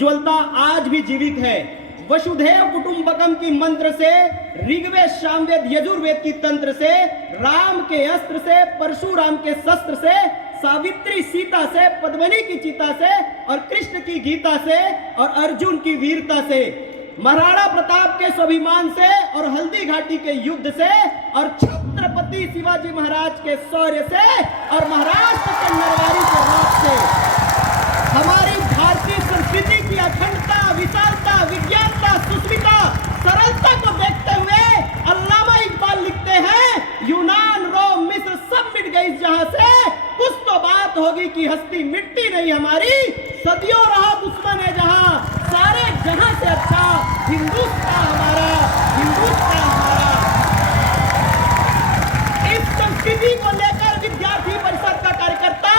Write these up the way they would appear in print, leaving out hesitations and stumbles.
उज्ज्वलता आज भी जीवित है। वसुधैव कुटुंबकम की मंत्र से, ऋग्वेद सामवेद यजुर्वेद की तंत्र से, राम के अस्त्र से, परशुराम के शस्त्र से, सावित्री सीता से, पद्मिनी की चिता से, और कृष्ण की गीता से, और अर्जुन की वीरता से, महाराणा प्रताप के स्वाभिमान से, और हल्दी घाटी के युद्ध से, और छत्रपति शिवाजी महाराज के शौर्य से, और महाराष्ट्र के नरवारी के राज से हमारी भारतीय संस्कृति की अखंडता, विशालता, विज्ञानता, सुस्मिता, सरलता को देखते हुए अल्लामा इकबाल लिखते हैं, यूनान, रोम, मिस्र सब मिट गई जहां से, कुछ तो बात होगी कि हस्ती मिट्टी नहीं हमारी, सदियों रहा दुश्मन है जहां, सारे जहां से अच्छा हिंदुस्तान हमारा, हिंदुस्तान हमारा। इस संस्कृति को लेकर विद्यार्थी परिषद का कार्यकर्ता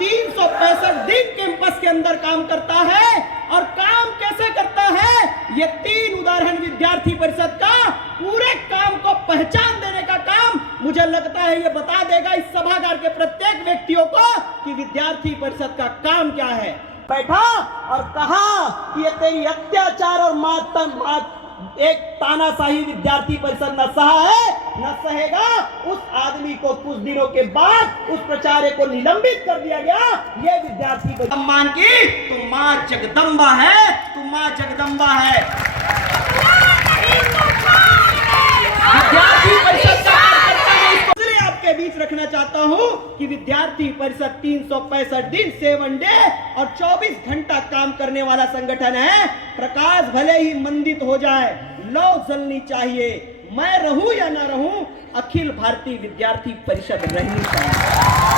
365 दिन कैंपस के अंदर काम करता है। और काम कैसे करता है, ये 3 उदाहरण विद्यार्थी परिषद का पूरे काम को पहचान देने का काम मुझे लगता है ये बता देगा इस सभागार के प्रत्येक व्यक्तियों को कि विद्यार्थी परिषद का काम क्या है। बैठा और कहा कि ये तेरी अत्याचार और एक तानाशाही विद्यार्थी परिषद न सहा है, न सहेगा। उस आदमी को कुछ दिनों के बाद उस प्राचार्य को निलंबित कर दिया गया। ये विद्यार्थी परिषद सम्मान की तो मां जगदम्बा है, तू मां जगदम्बा है। विद्यार्थी परिषद का इसलिए आपके बीच रखना चाहता हूं कि विद्यार्थी परिषद 365 दिन 7 डे और 24 घंटा काम करने वाला संगठन है। प्रकाश भले ही मंदित हो जाए, लौ जलनी चाहिए, मैं रहूं या ना रहूं, अखिल भारतीय विद्यार्थी परिषद रहनी चाहिए।